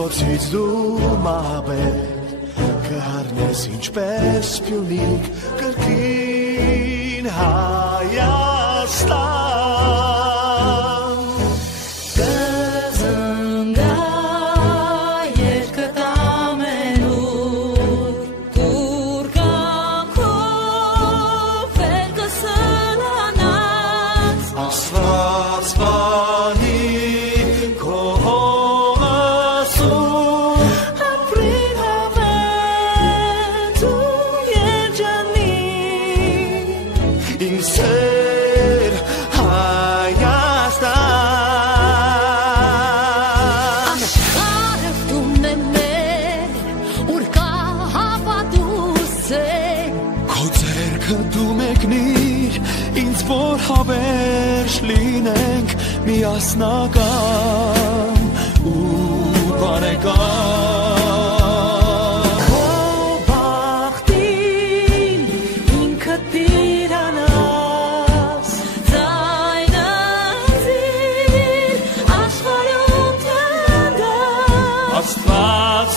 Փրկոցից դու մահաբեր կհառնես ինչպես Փյունիկ կրկին Հայաստան կզնգա երկդ ամենուր դուր կյանքով վեր կսլանաս Աստված բանի քո հողասում ապրին հավետ ու երջանիկ ինձ սեր Հայաստան աշխարհը տունն է մեր ուր կա հավատուսեր Քո ձեռքը դու մեկնիր ինձ որ հավերժ լինենք միասնական ու բարեկամ Քո բախտին ինքդ տիրանաս ձայնազիր աշխարհում թնդաս Աստված